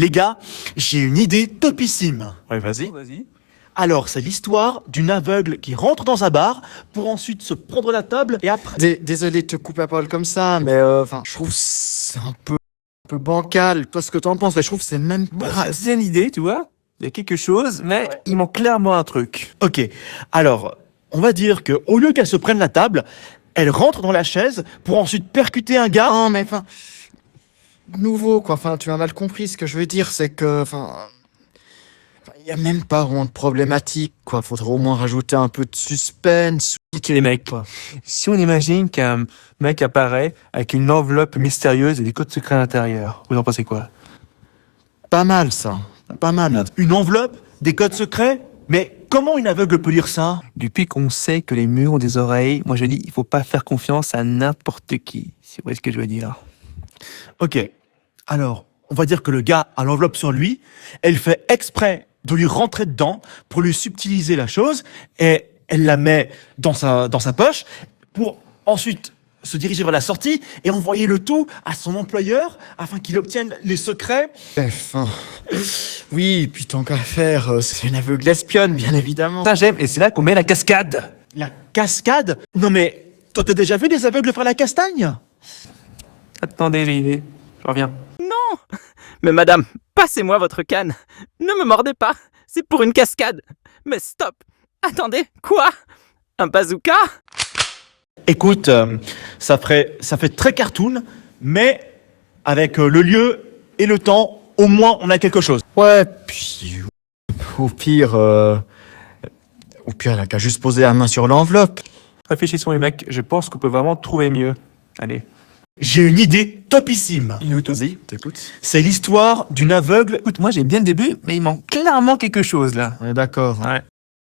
Les gars, j'ai une idée topissime. Ouais, vas-y. Vas-y. Alors, c'est l'histoire d'une aveugle qui rentre dans un bar pour ensuite se prendre la table et après... Désolé de te couper la parole comme ça, mais enfin, je trouve que c'est un peu bancal. Toi, ce que t'en penses, mais je trouve que c'est même pas... Ah, c'est une idée, tu vois. Il y a quelque chose, mais il manque clairement un truc. Ok, alors, on va dire que au lieu qu'elle se prenne la table, elle rentre dans la chaise pour ensuite percuter un gars. Non, mais enfin, nouveau, quoi. Enfin, tu as mal compris. Ce que je veux dire, c'est que, il y a même pas vraiment de problématique, quoi. Faudrait au moins rajouter un peu de suspense. Les mecs, quoi. Si on imagine qu'un mec apparaît avec une enveloppe mystérieuse et des codes secrets à l'intérieur, vous en pensez quoi? Pas mal, ça. Pas mal. Une enveloppe, des codes secrets. Mais comment une aveugle peut lire ça? Depuis qu'on sait que les murs ont des oreilles, moi je dis, il faut pas faire confiance à n'importe qui. Si vous voyez ce que je veux dire. Ok, alors, on va dire que le gars a l'enveloppe sur lui, elle fait exprès de lui rentrer dedans pour lui subtiliser la chose, et elle la met dans sa poche pour ensuite se diriger vers la sortie et envoyer le tout à son employeur afin qu'il obtienne les secrets. Enfin, oui, puis tant qu'à faire, c'est une aveugle espionne, bien évidemment. Ça j'aime, et c'est là qu'on met la cascade. La cascade? Non mais, toi t'as déjà vu des aveugles faire la castagne? Attendez, j'y vais. Je reviens. Mais madame, passez-moi votre canne. Ne me mordez pas. C'est pour une cascade. Mais stop. Attendez, quoi? Un bazooka? Écoute, ça fait très cartoon, mais avec le lieu et le temps, au moins on a quelque chose. Ouais, puis au pire, elle a qu'à juste poser la main sur l'enveloppe. Réfléchissons les mecs, je pense qu'on peut vraiment trouver mieux. Allez. J'ai une idée topissime. Vas-y, t'écoutes. C'est l'histoire d'une aveugle. Écoute, moi j'ai bien le début, mais il manque clairement quelque chose là. On est d'accord. Ouais.